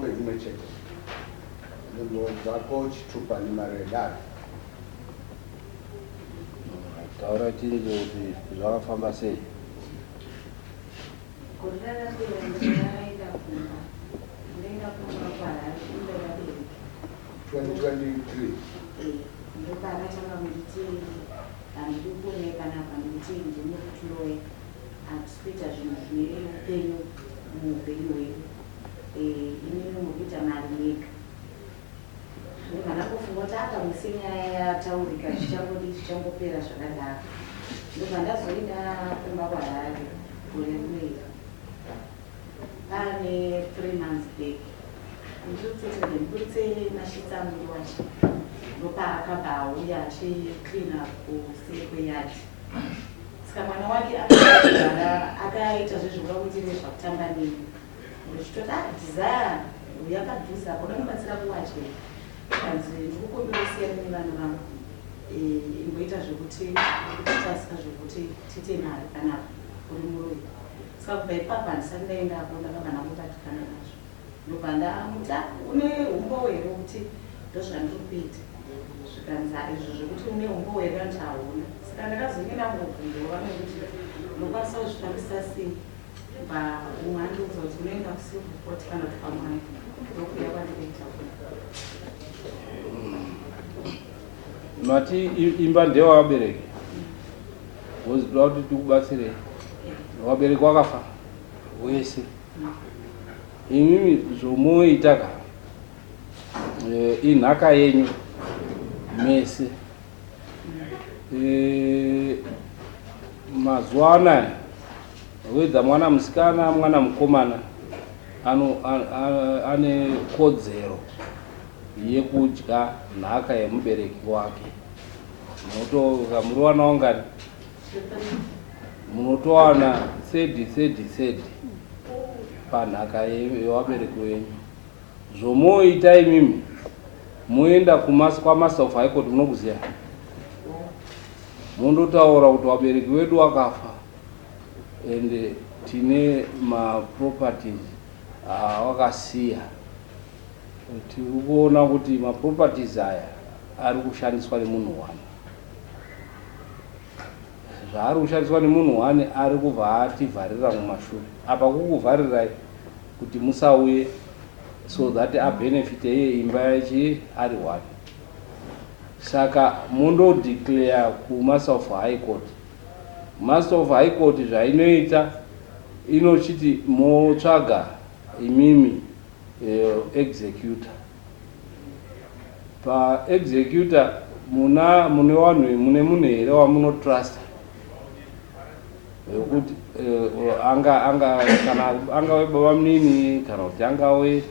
NeMombe zimecheka. Ndio coach tupalimare dad. Taura tiri kuti zvakafamba sei? Kurara kuenda kuma. Ndinga kuma para kunda rabiri. 2023. Ndo para chama mutiti andikune kana pamiti ndinokutuloe akusita zvinhu zvine upenyu muupenyu hwedu. Inini mukuita mari yega. Ndikana kufunga kuti akamusenya yataurika zvichangopera zvakadaro. Ndokandazoenda kumba kwaHarare kurekuera. Pane 3 months back. Ndikutsetse ndikutse mashitsa mwiri wacho. Ndopaakabva auya achiclean up kuseri kweyadi. Saka mwana wake akaita zvezvokutire zvakutamba neni. Ndochitoti desire yakabvisa kuda kubatsira kuwache. Kanzi ndikukumbirosiya nevana vangu. Ingoita zvekuti tasika zvekuti tite mari kana uri muroyi. Saka kubva ipapo handisati ndaendapo ndakabva kutatikana nazvo. Ndobva ndamuti une umbo here kuti ndozvandiri kuita. Zvikanzi izvo zvekuti une umbo here anti hauna. Saka ndakazongenda ngobvunzwa nekuti ndokwanisa kuzvifambisa sei. Kubva umwe andiudza kuti unoenda kusilverport kana kuti pamwana. Ndokuya kwandinoita kuti. Mati imba ndewabereki. Wozitoda kuti tikubatsire. Wabereki wakafa wese. Imimi zvomoitaka inhaka yenyu mese. Mazuva anaya wedza mwana musikana mwana mukomana ane kodzero yekudya nhaka yemubereki wake. Muri wanaungana munotowana third panhaka yevabereki wenyu. Zvomoita imimi moenda kwamaster of high court munokuziya. Mondotaura kuti vabereki wedu wakafa ende tine maproperties awakasiya. Tiri kuona kuti maproperties aya ari kushandiswa nemunhu wani. Zvaari kushandiswa nemunhu wani ari kubva ativharira mumashure. Apa kukuvharirai kuti musauye so that abenefit yeimba yachi ari wani. Saka mundo declare kumaster of high court. Master of high court zvainoita inochiti motsvaga imimi executor. Pa executor mune vanhu mune munhu here wamunotrust kuti angave baba munini kana kuti angave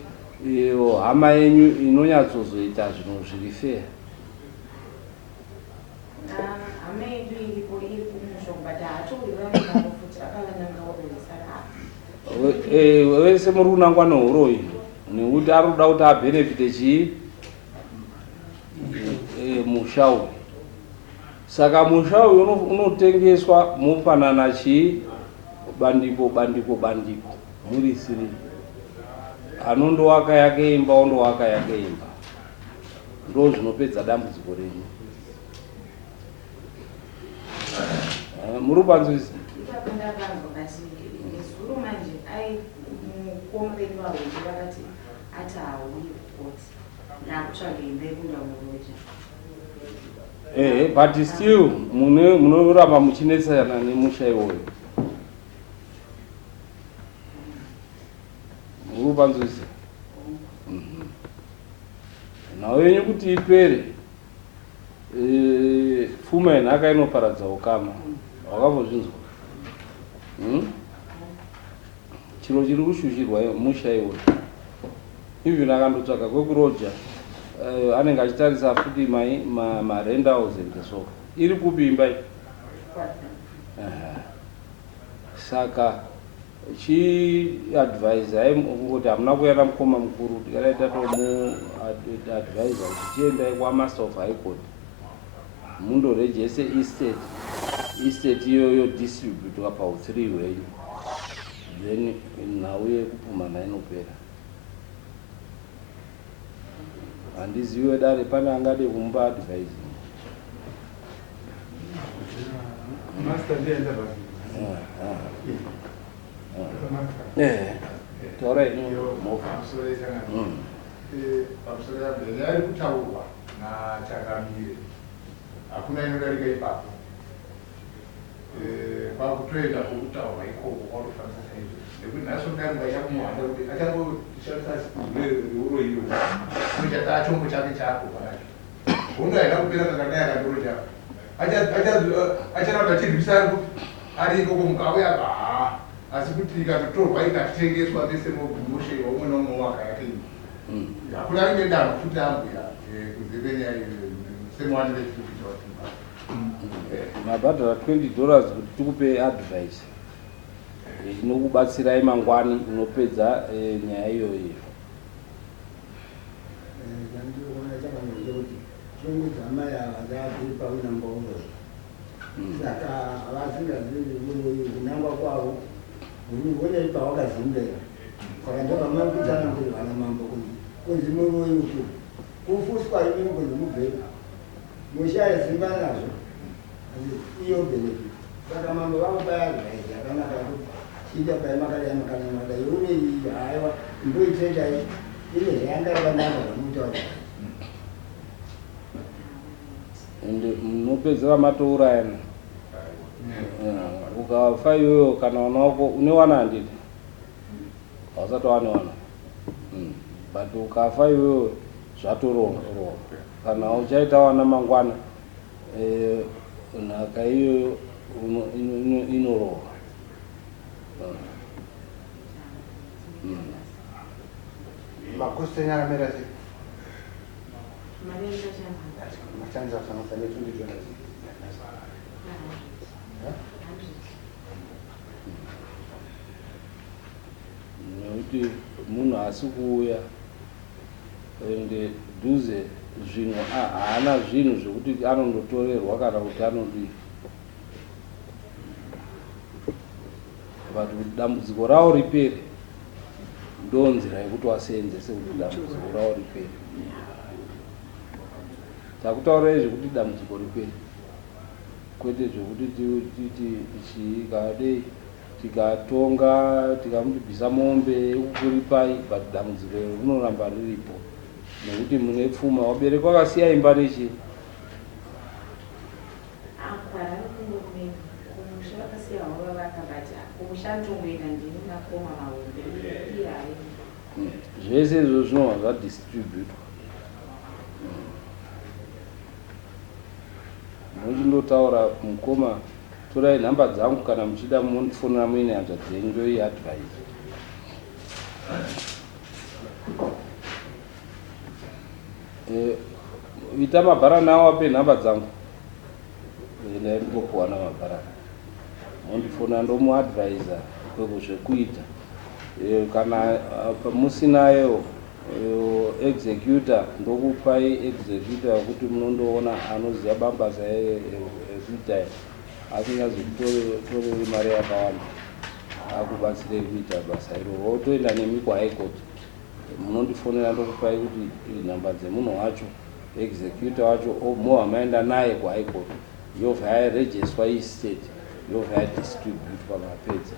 hama yenyu inonyatsozoita zvinhu zviri fair. Hama yedu iripo iri kumushongabata hatowiranao futi akavanangaoesara. Wese muri kunangwa nehuroyi nekuti ari kuda kuti abenefite chii musha uyu. Saka musha uyu unotengeswa mopanana chii bandiko muri 3. Anondowaka yake imba ondowaka yake imba. Ndo zvinopedza dambudziko renyu. Muri panzvisi. Ndakanzwa kati nezuro manje mukomreni wahwedu vakati ati hauyi kukoti ndakutsvaga imba yekunda muroja. But still munoramba muchinetsana nemusha iwoyo. Muri panzvisi. Nhau yenyu kuti ipere pfuma yenhaka inoparadza ukama. Wakambozvinzwa? Chiro chiri kushushirwa musha iwoyo. Even akandotsvaga kwekuroja anenge achitarisa futi marentals and so. Iri kupi imba iyi? Saka chiadvise kuti hamuna kuenda mukoma mukuru tikadaita tomuadvise kuti tiendai kwamaster of high court mundorejese estate iyoyo distributwa pa3 hwenyu, then nhau yekupumhana inopera. handiziwe dare pane angade kumupa advice. Taura ino movha. Pamusoro yabwe yari kutaurwa naChakamire hakuna inodarika ipapo kwakutoenda kwokutaurwa ikoko kwatofanisa saizvo nekuti nhasi mudangu achamuhanda kuti achangoshandisa Huroyi unochata achombo chake chako panake unoaida kupera kakadai akandoro chako acharamba achirwisa ari ikoko mukauya ba asi kuti ikatotorwa ikatitengeswa mese mobhumoshe umwe naumwe waka yake hakuna rimwe danho futi ambwira kuzevenya semwani vechikuitawasimba mabhadhara $20 kuti tikupe advice inokubatsirai mangwani inopedza nyaya iyoyo. Ndandikuona chakamira kuti chiongodza amai ava dzaviri paunamba Huroyi saka havasingazii Huroyi kunangwa kwavo unei pawakazimbera saka ndopamamukutana kuti vana mambo kunzi Huroyi uku kufuswa imi kunzi mubveka mushaya simba nazvo iyo benefit saka mambo vakupai advice yakanaka kuti chiita pai makadayamakanyamada iunei haiwa ndoitendai ine zvayangayakanaka zvamuitawa ende munopedzera matourayana ukafa iyoyo kana wana wako unewana handiti hausati wanewana but ukafa iyoyo zvatorohwa kana uchaita wana mangwana nhaka iyoyo inorohwa. Makosi enyara sei? Mari nekuti munhu asi kuuya ende dhuze zvinhu haana zvinhu zvekuti anondotorerwa kana kuti anodii but kuti dambudziko ravo ripere ndonzira yekuti waseenzese kuti dambudziko ravo ripere. Takutaura zvekuti dambudziko ripere kwete zvekuti tikadei tikatonga tikamubvisa mombe ekukuripai but dambudziko rinoramba riripo nekuti mune pfuma wabereka wakasiya imba nechi zvese izvo zvinova zvadistributwa. Muchindotaura mukoma torai nhamba dzangu kana muchida mundifonera muine hanzva dzenyu ndoi advice. Ita mabharana awo ape nhamba dzangu endai ndikopuwana mabharana mondifonera ndomuadvisa kwekuzvekuita kana musinayo executor ndokupai executor wekuti munondoona anoziva bambasa ekuita asingazotoreri mari yakawanda akubatsirei kuita basa iro wotoenda nemi kuhigh court munondifonera ndokupai kuti nhamba dzemunhu wacho executor wacho moha maenda naye kuhigh court yobva yarejeswa istate yobva yadistributwa mapedza.